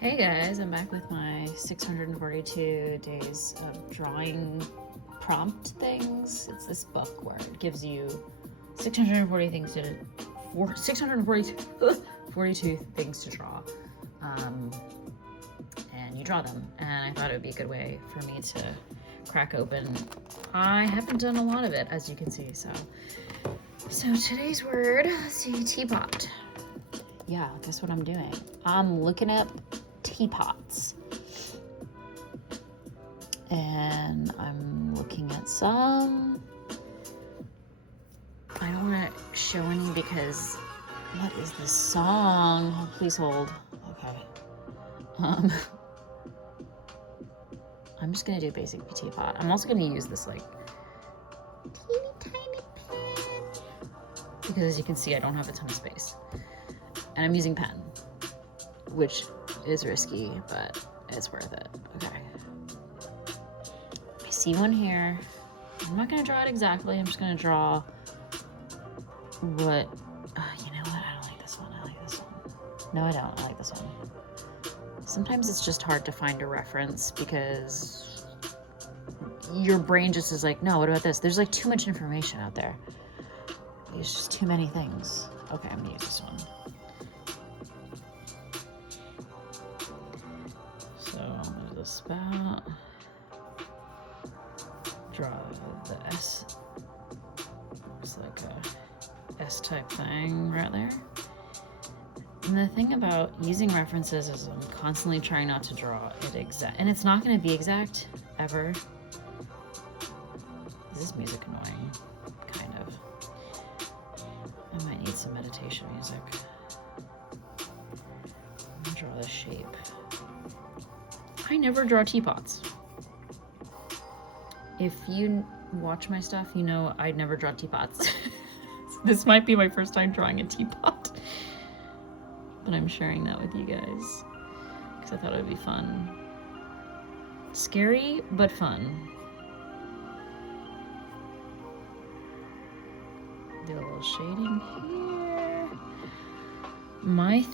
Hey guys, I'm back with my 642 days of drawing prompt things. It's this book where it gives you 640 things to 42 things to draw, and you draw them. And I thought it would be a good way for me to crack open. I haven't done a lot of it, as you can see. So today's word, let's see, teapot. Yeah, guess what I'm doing? I'm looking up teapots, and I'm looking at some. I don't want to show any because what is this song? Oh, please hold. Okay. I'm just gonna do basic teapot. I'm also gonna use this like teeny tiny pen because, as you can see, I don't have a ton of space, and I'm using pen, which is risky, but it's worth it. Okay. I see one here. I'm not gonna draw it exactly. I'm just gonna draw what, you know what? I don't like this one. I like this one. No, I don't. I like this one. Sometimes it's just hard to find a reference because your brain just is like, no, what about this? There's like too much information out there. There's just too many things. Okay, I'm gonna use this one. So there's a spout. Draw the S. Looks like a S-type thing right there. And the thing about using references is I'm constantly trying not to draw it exact, and it's not going to be exact ever. Is this music annoying? Kind of. I might need some meditation music. I'm gonna draw this shape. I never draw teapots. If you watch my stuff, you know I'd never draw teapots. This might be my first time drawing a teapot, but I'm sharing that with you guys because I thought it would be fun. Scary, but fun. Do a little shading here. My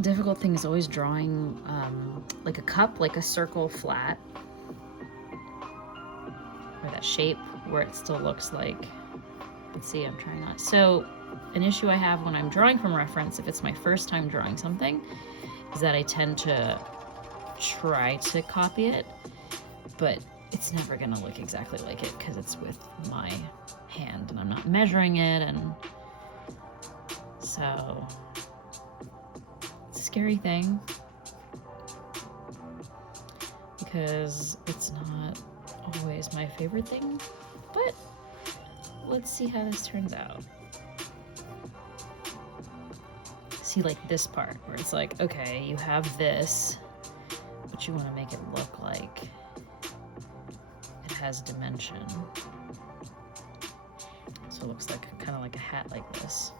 difficult thing is always drawing like a cup, like a circle flat, or that shape where it still looks like, let's see, I'm trying not. So an issue I have when I'm drawing from reference, if it's my first time drawing something, is that I tend to try to copy it, but it's never gonna look exactly like it because it's with my hand and I'm not measuring it, and so it's a scary thing because it's not always my favorite thing, but let's see how this turns out. See, like this part where it's like, okay, you have this, but you want to make it look like it has dimension. So it looks like kind of like a hat like this.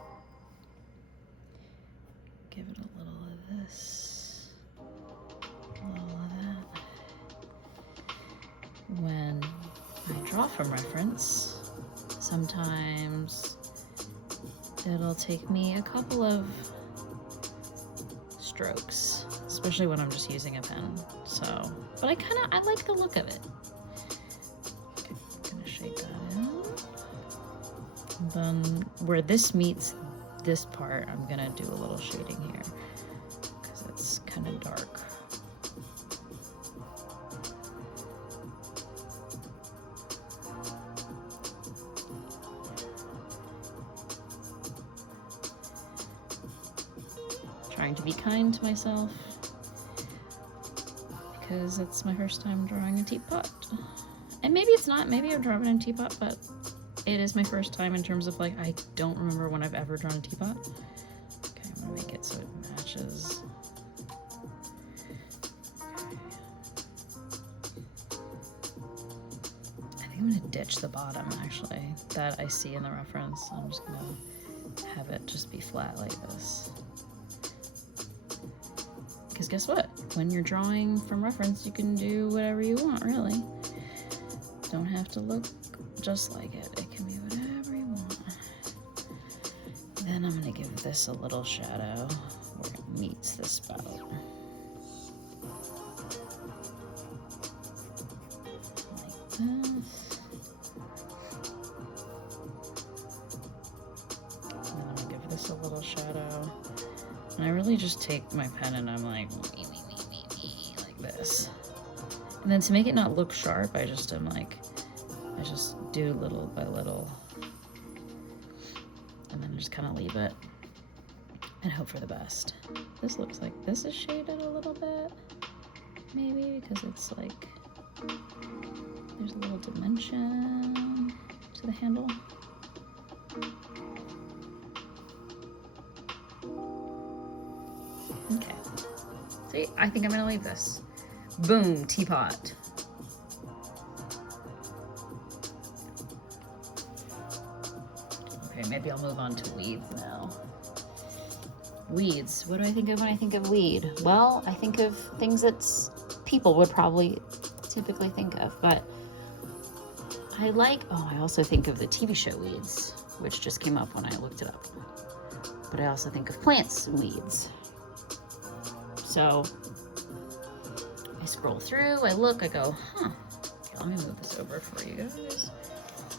Give it a little of this, a little of that. When I draw from reference, sometimes it'll take me a couple of strokes, especially when I'm just using a pen. So, but I like the look of it. Okay, I'm gonna shake that out. And then where this meets this part, I'm gonna do a little shading here because it's kind of dark. Trying to be kind to myself because it's my first time drawing a teapot. And maybe it's not, maybe I've drawn a teapot, but it is my first time in terms of like, I don't remember when I've ever drawn a teapot. Okay, I'm gonna make it so it matches. Okay. I think I'm gonna ditch the bottom actually, that I see in the reference. I'm just gonna have it just be flat like this. Because guess what? When you're drawing from reference, you can do whatever you want, really. Don't have to look just like it. It can be whatever you want. Then I'm gonna give this a little shadow where it meets the spout. And I really just take my pen and I'm like this. And then to make it not look sharp, I just do little by little. And then just kind of leave it and hope for the best. This looks like this is shaded a little bit, maybe because it's like, there's a little dimension to the handle. Okay, see, I think I'm gonna leave this. Boom, teapot. Okay, maybe I'll move on to weeds now. Weeds, what do I think of when I think of weed? Well, I think of things that people would probably typically think of, but I also think of the TV show Weeds, which just came up when I looked it up. But I also think of plants weeds. So I scroll through, I look, I go, huh. Okay, let me move this over for you guys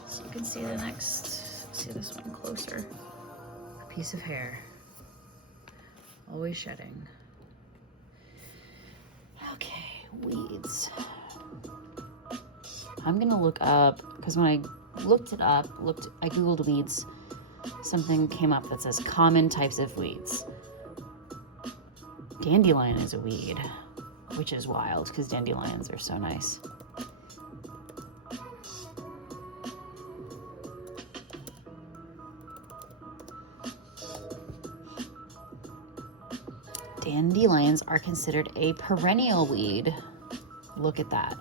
so you can see the next, see this one closer. A piece of hair. Always shedding. Okay, weeds. I'm gonna look up, because when I looked it up, I Googled weeds, something came up that says common types of weeds. Dandelion is a weed, which is wild because dandelions are so nice. Dandelions are considered a perennial weed. Look at that.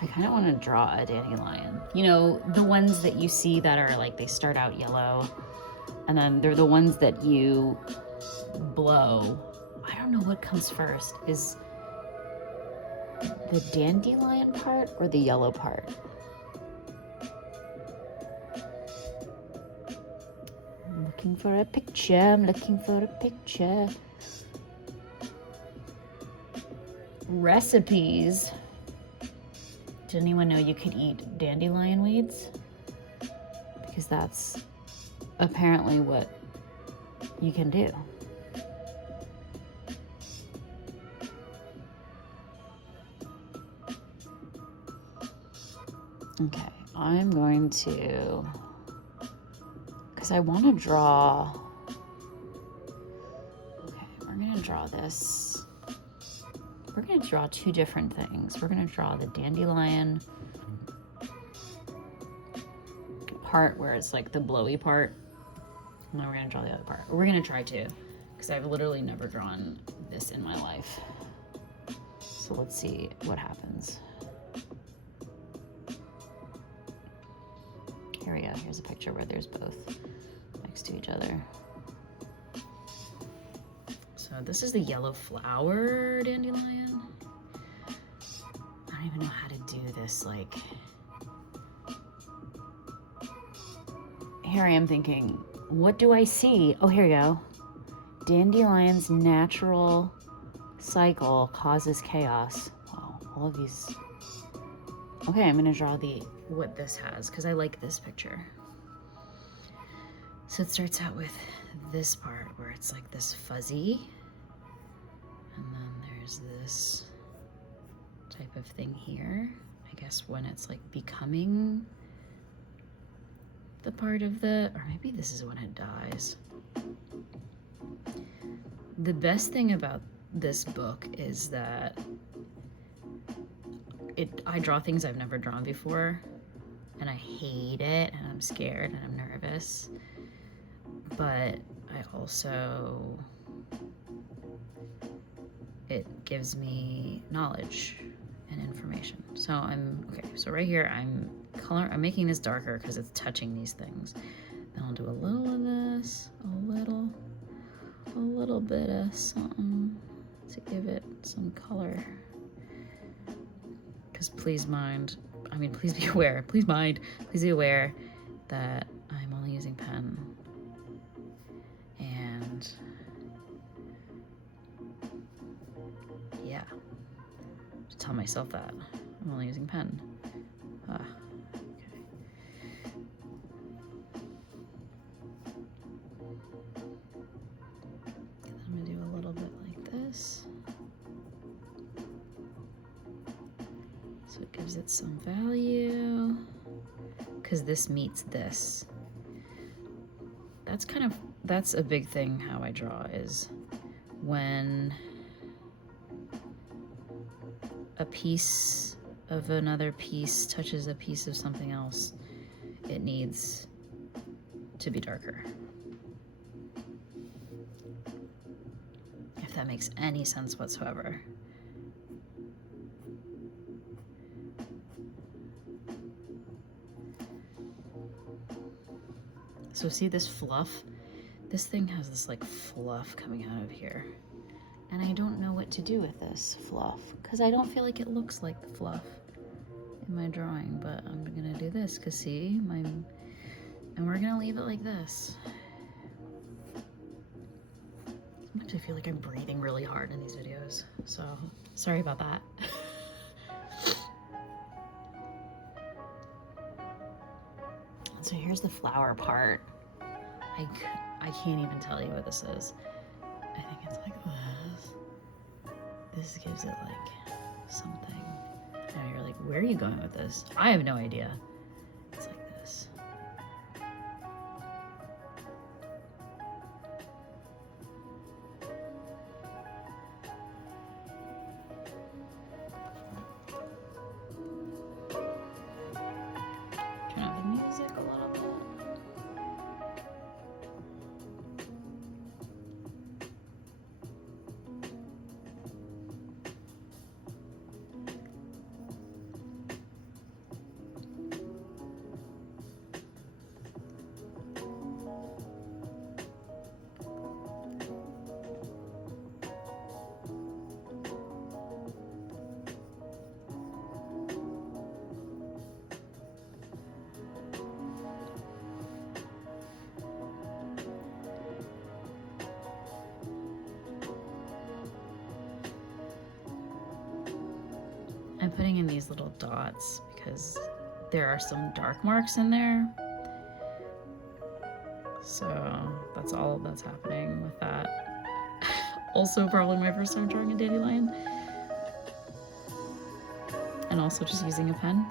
I kind of want to draw a dandelion. You know, the ones that you see that are like, they start out yellow, and then they're the ones that you blow. I don't know what comes first. Is the dandelion part or the yellow part? I'm looking for a picture. I'm looking for a picture. Recipes. Did anyone know you could eat dandelion weeds? Because that's apparently what you can do. Okay, I'm going to, because I want to draw, okay, we're going to draw this. We're going to draw two different things. We're going to draw the dandelion part where it's like the blowy part. And then we're going to draw the other part. We're going to try to, because I've literally never drawn this in my life. So let's see what happens. Here we go. Here's a picture where there's both next to each other. So this is the yellow flower dandelion. I don't even know how to do this. Like, here I am thinking, what do I see? Oh, here we go. Dandelion's natural cycle causes chaos. Wow, all of these. Okay, I'm gonna draw what this has, because I like this picture. So it starts out with this part where it's like this fuzzy, and then there's this type of thing here. I guess when it's like becoming the part of or maybe this is when it dies. The best thing about this book is that I draw things I've never drawn before, and I hate it, and I'm scared, and I'm nervous, but I also, it gives me knowledge and information. So so right here I'm making this darker because it's touching these things. Then I'll do a little of this, a little bit of something to give it some color. Because please be aware, please be aware that I'm only using pen. And yeah, to tell my myself that. I'm only using pen. Okay. I'm gonna do a little bit like this. So it gives it some value. Because this meets this. That's a big thing how I draw, is when a piece of another piece touches a piece of something else, it needs to be darker. If that makes any sense whatsoever. So see this fluff? This thing has this like fluff coming out of here. And I don't know what to do with this fluff because I don't feel like it looks like the fluff in my drawing, but I'm gonna do this because see, and we're gonna leave it like this. Sometimes I feel like I'm breathing really hard in these videos, so sorry about that. So here's the flower part. I can't even tell you what this is. I think it's like this. This gives it like something. Now you're like, where are you going with this? I have no idea. It's like this. Turn up the music a little bit. I'm putting in these little dots because there are some dark marks in there. So that's all that's happening with that. Also probably my first time drawing a dandelion. And also just using a pen.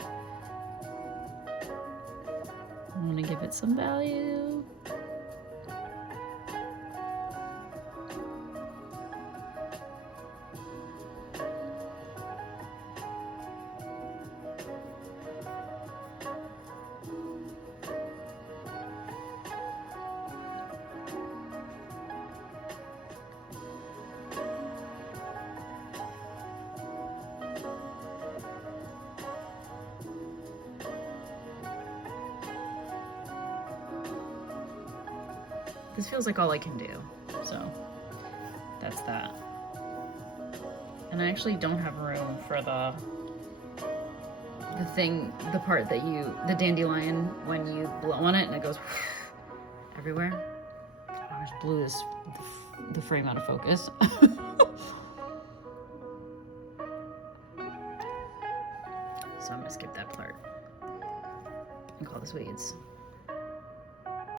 I want to give it some value. This feels like all I can do, so that's that. And I actually don't have room for the part that the dandelion, when you blow on it and it goes everywhere. I just blew the frame out of focus. So I'm gonna skip that part and call this weeds.